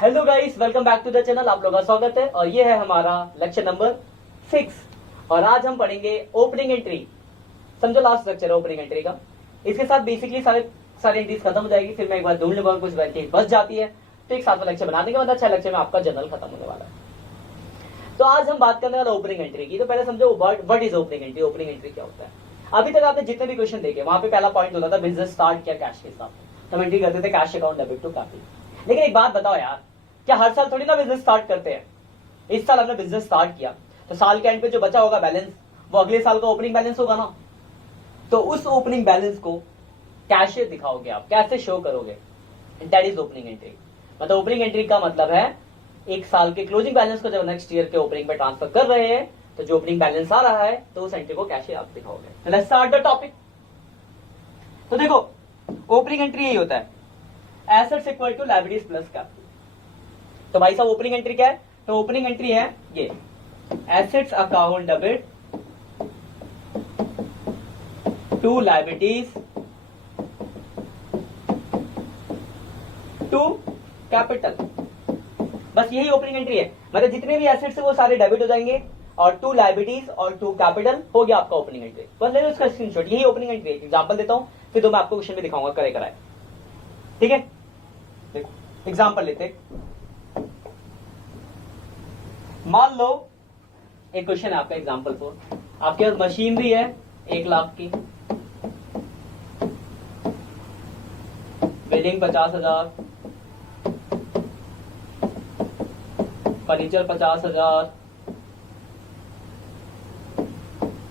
Hello guys, welcome back to the channel. आप लोगों का स्वागत है और ये है हमारा लेक्चर नंबर 6 और आज हम पढ़ेंगे ओपनिंग एंट्री। समझो लास्ट लेक्चर है ओपनिंग एंट्री का। इसके साथ बेसिकली सारे एंट्रीज खत्म हो जाएगी। फिर मैं एक बार ढूंढ लूंगा, कुछ एंट्री बच जाती है तो एक साथ लेक्चर बनाने के बाद अच्छा लेक्चर में आपका जनरल खत्म होने वाला है। तो आज हम बात करने वाले ओपनिंग एंट्री की। तो पहले समझो what is opening entry. Opening entry क्या होता है? अभी तक आपने जितने भी क्वेश्चन देखे वहां पे पहला पॉइंट होता था बिजनेस स्टार्ट किया कैश के साथ, हम एंट्री करते थे cash account debit to capital. लेकिन एक बात बताओ यार, क्या हर साल थोड़ी ना बिजनेस स्टार्ट करते हैं? इस साल हमने बिजनेस स्टार्ट किया तो साल के एंड पे जो बचा होगा बैलेंस वो अगले साल का ओपनिंग बैलेंस होगा ना। तो उस ओपनिंग बैलेंस को कैसे दिखाओगे आप, कैसे शो करोगे? That is opening entry. मतलब ओपनिंग एंट्री का मतलब है एक साल के क्लोजिंग बैलेंस को जब नेक्स्ट ईयर के ओपनिंग पे ट्रांसफर कर रहे हैं तो जो ओपनिंग बैलेंस आ रहा है तो उस एंट्री को कैसे आप दिखाओगे। Let's start the topic. तो देखो ओपनिंग एंट्री यही होता है, assets equal to liabilities plus capital. तो भाई साहब ओपनिंग एंट्री क्या है? तो ओपनिंग एंट्री है ये assets account debit to liabilities to capital. बस यही ओपनिंग एंट्री है। मतलब जितने भी एसेट्स है वो सारे डेबिट हो जाएंगे और टू लायबिलिटीज और टू कैपिटल हो गया आपका ओपनिंग एंट्री। बस ले लो इसका स्क्रीनशॉट। यही ओपनिंग एंट्री है। एग्जांपल देता हूं फिर तो मैं आपको क्वेश्चन भी दिखाऊंगा करे कराए। ठीक है, देखो एग्जांपल लेते हैं। मान लो एक क्वेश्चन है आपका एग्जांपल फॉर, आपके पास मशीनरी है 1 लाख की, बिल्डिंग 50,000, फर्नीचर 50,000,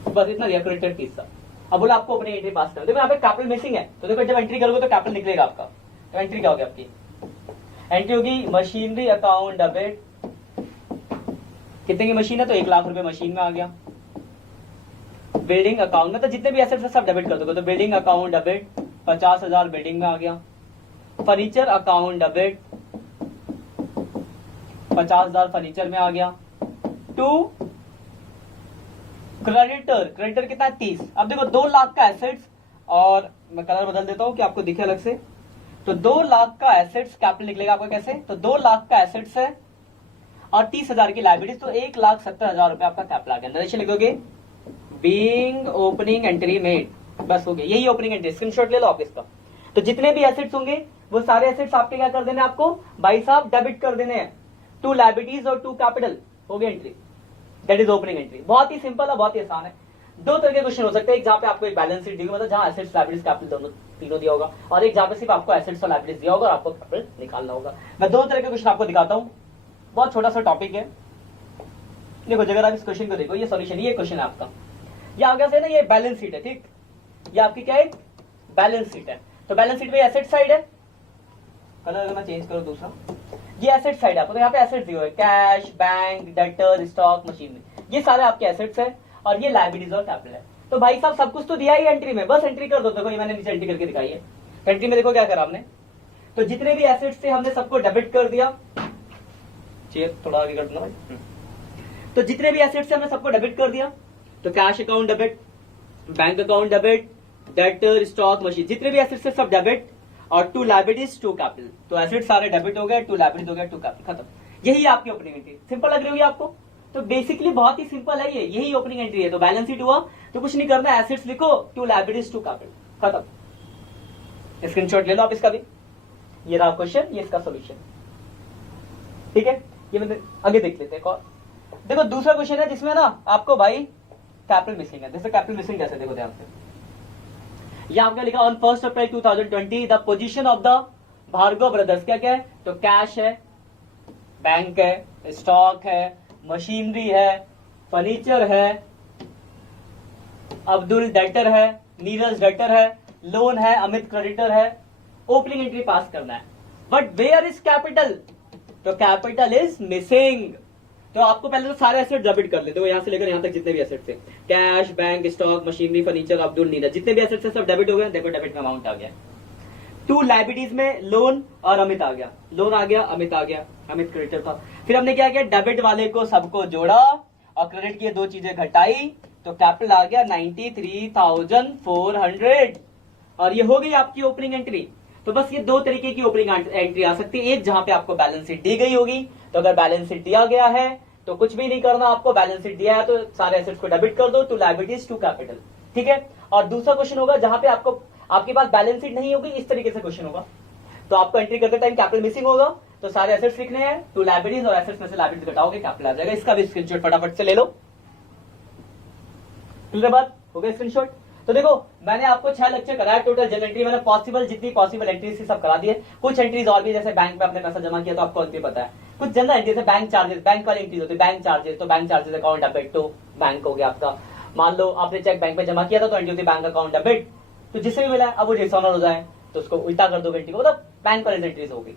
बस इतना दिया क्रेडिटेड किस्सा। अब बोला आपको अपनी एंट्री पास करना। देखो यहाँ पे कैपिटल मिसिंग है तो देखो जब एंट्री करोगे तो कैपिटल निकलेगा आपका। तो एंट्री क्या होगी आपकी? एंट्री होगी मशीनरी अकाउंट डेबिट। कितने की मशीन है? तो 1 लाख रुपए मशीन में आ गया। बिल्डिंग अकाउंट में तो जितने भी एसेट्स है सब डेबिट कर दोगे तो बिल्डिंग अकाउंट डेबिट 50,000 बिल्डिंग में आ गया। फर्नीचर अकाउंट डेबिट 50,000 फर्नीचर में आ गया। टू क्रेडिटर कितना है? 30। अब देखो 2 लाख का एसेट्स और मैं कलर बदल देता हूं कि आपको दिखे अलग से। तो 2 लाख का एसेट्स कैपिटल निकलेगा आपका कैसे? तो 2 लाख का एसेट्स है और 30,000 की लायबिलिटीज, तो 1,70,000 रुपए आपका कैपिटल आ गया। नरेशन लिखोगे बीइंग ओपनिंग एंट्री मेड, बस हो गया। यही ओपनिंग एंट्री। स्क्रीनशॉट ले लो आप इसका। तो जितने भी एसेट्स होंगे वो सारे एसेट्स आपके क्या कर देने आपको भाई साहब? डेबिट कर देने हैं। टू लायबिलिटीज और टू कैपिटल हो गई entry. That is opening entry. बहुत ही सिंपल है, बहुत ही आसान है। 2 तरह के क्वेश्चन हो सकते हैं, एक जहां पे आपको एक बैलेंस शीट दी होगी, मतलब जहां एसेट्स लायबिलिटीज कैपिटल दोनों तीनों दिया होगा, और एक जहां पे सिर्फ आपको एसेट्स और लायबिलिटीज दिया होगा और आपको कैपिटल निकालना होगा। मैं 2 तरह के क्वेश्चन आपको दिखाता हूं। बहुत छोटा सा टॉपिक है। देखो अगर आप इस क्वेश्चन को देखो, ये सॉल्यूशन, ये क्वेश्चन है आपका। ये आगे से ना ये बैलेंस शीट है, ठीक? ये आपकी क्या है? बैलेंस शीट है। तो बैलेंस शीट में एसेट साइड है, कलर अगर मैं चेंज करूं दूसरा, ये एसेट साइड है आपको। तो यहाँ पे एसेट्स दिए हुए cash, bank, debtor, stock, machinery, ये सारे आपके एसेट्स है और ये लायबिलिटीज और कैपिटल है। तो भाई साहब सब कुछ तो दिया ही एंट्री में, बस एंट्री कर दो। देखो ये मैंने नीचे एंट्री करके दिखाई है। एंट्री में देखो क्या करा हमने, तो जितने भी एसेट्स थे हमने सबको डेबिट कर दिया। चेयर थोड़ा आगे कर देना भाई। तो जितने भी एसेट्स हमने सबको डेबिट कर दिया। तो cash account debit, bank account debit, debtor, stock, machine, जितने भी एसेट्स है सब डेबिट और टू लायबिलिटीज टू कैपिटल। तो एसेट सारे डेबिट हो गए, टू लायबिलिटीज हो गया, टू कैपिटल, खत्म। यही आपकी ओपनिंग एंट्री। सिंपल लग रही होगी आपको? तो बेसिकली बहुत ही सिंपल है ये, यही ओपनिंग एंट्री है। तो बैलेंस शीट हुआ तो कुछ नहीं करना, एसेट्स लिखो, टू लायबिलिटीज टू कैपिटल, खत्म। स्क्रीनशॉट ले लो आप इसका भी। ये रहा क्वेश्चन, ये इसका सोल्यूशन। ठीक है, ये मैंने आगे देख लेते हैं। और देखो दूसरा क्वेश्चन है जिसमें ना आपको भाई कैपिटल मिसिंग है। जैसे कैपिटल मिसिंग कैसे, देखो ध्यान से। ये आपने लिखा ऑन 1 अप्रैल 2020 the position of the Bhargava brothers, क्या क्या है? तो कैश है, बैंक है, स्टॉक है, मशीनरी है, फर्नीचर है, अब्दुल डेटर है, नीरज डेटर है, लोन है, अमित क्रेडिटर है। ओपनिंग एंट्री पास करना है। But where is capital? तो कैपिटल इज मिसिंग। तो आपको पहले तो सारे एसेट डेबिट कर लेते हो, यहां से लेकर यहां तक जितने भी एसेट्स थे, cash, bank, stock, machinery, furniture, Abdul, Neeraj, जितने भी एसेट्स थे सब डेबिट हो गए। देखो डेबिट का अमाउंट आ गया। टू लायबिलिटीज में लोन और अमित आ गया, लोन आ गया, अमित आ गया, अमित क्रेडिटर था। फिर हमने क्या किया, डेबिट वाले को सबको जोड़ा और क्रेडिट की 2 चीजें घटाई तो कैपिटल आ गया 93,400 और ये हो गई आपकी ओपनिंग एंट्री। तो बस ये दो तरीके की ओपनिंग एंट्री आ सकती है। एक जहां पे आपको बैलेंस शीट दी गई होगी, तो अगर बैलेंस शीट दिया गया है तो कुछ भी नहीं करना आपको, बैलेंस शीट दिया है तो सारे एसेट्स को डेबिट कर दो, टू लायबिलिटीज टू कैपिटल, ठीक है। और दूसरा क्वेश्चन होगा जहां पे आपके पास बैलेंस शीट नहीं होगी, इस तरीके से क्वेश्चन होगा, तो आपको एंट्री करते टाइम कैपिटल मिसिंग होगा, तो सारे एसेट्स लिखने हैं, टू लायबिलिटीज और एसेट्स में से लायबिलिटीज घटाओगे, कैपिटल आ जाएगा। इसका भी स्क्रीनशॉट फटाफट से ले लो। क्लियर बात हो गया स्क्रीनशॉट। तो देखो मैंने आपको 6 लेक्चर कराया टोटल, जनरल एंट्री मैंने पॉसिबल जितनी पॉसिबल एंट्रीज थी सब करा दिए। कुछ एंट्रीज और भी, जैसे बैंक में आपने पैसा जमा किया तो आपको एंट्री पता है। कुछ जनरल एंट्री जैसे बैंक चार्जेस, बैंक वाली एंट्रीज होती है, बैंक चार्जेस, तो bank charges account debit to bank हो गया आपका। मान लो आपने चेक बैंक में जमा किया था तो एंट्री होती है बैंक अकाउंट डेबिट, तो जिससे भी मिला अब वो डिसऑनर हो जाए तो उसको उल्टा कर दो एंट्री को, मतलब बैंक वाली एंट्रीज होगी।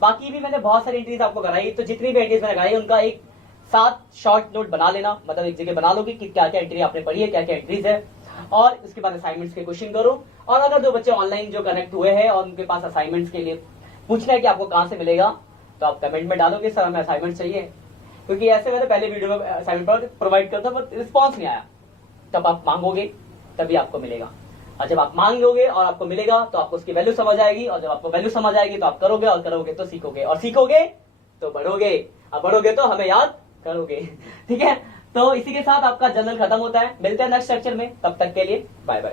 बाकी भी मैंने बहुत सारी एंट्रीज आपको कराई, तो जितनी भी एंट्रीज मैंने कराई उनका एक साथ शॉर्ट नोट बना लेना, मतलब एक जगह बना लोगे कि क्या क्या एंट्री आपने पढ़ी है, क्या क्या एंट्रीज है, और इसके बाद असाइनमेंट्स के क्वेश्चन करो। और अगर जो बच्चे ऑनलाइन जो कनेक्ट हुए हैं और उनके पास असाइनमेंट्स के लिए पूछना है कि आपको कहां से मिलेगा, तो आप कमेंट में डालोगे सर हमें असाइनमेंट चाहिए, क्योंकि ऐसे मैंने पहले वीडियो में असाइनमेंट प्रोवाइड करता बट रिस्पॉन्स नहीं आया, तब आप मांगोगे तभी आपको मिलेगा। और जब आप मांगोगे और आपको मिलेगा तो आपको उसकी वैल्यू समझ आएगी, और जब आपको वैल्यू समझ आएगी तो आप करोगे, और करोगे तो सीखोगे, और सीखोगे तो बढ़ोगे, और बढ़ोगे तो हमें याद करोगे। ठीक है, तो इसी के साथ आपका जर्नल खत्म होता है। मिलते हैं नेक्स्ट लेक्चर में, तब तक के लिए बाय बाय।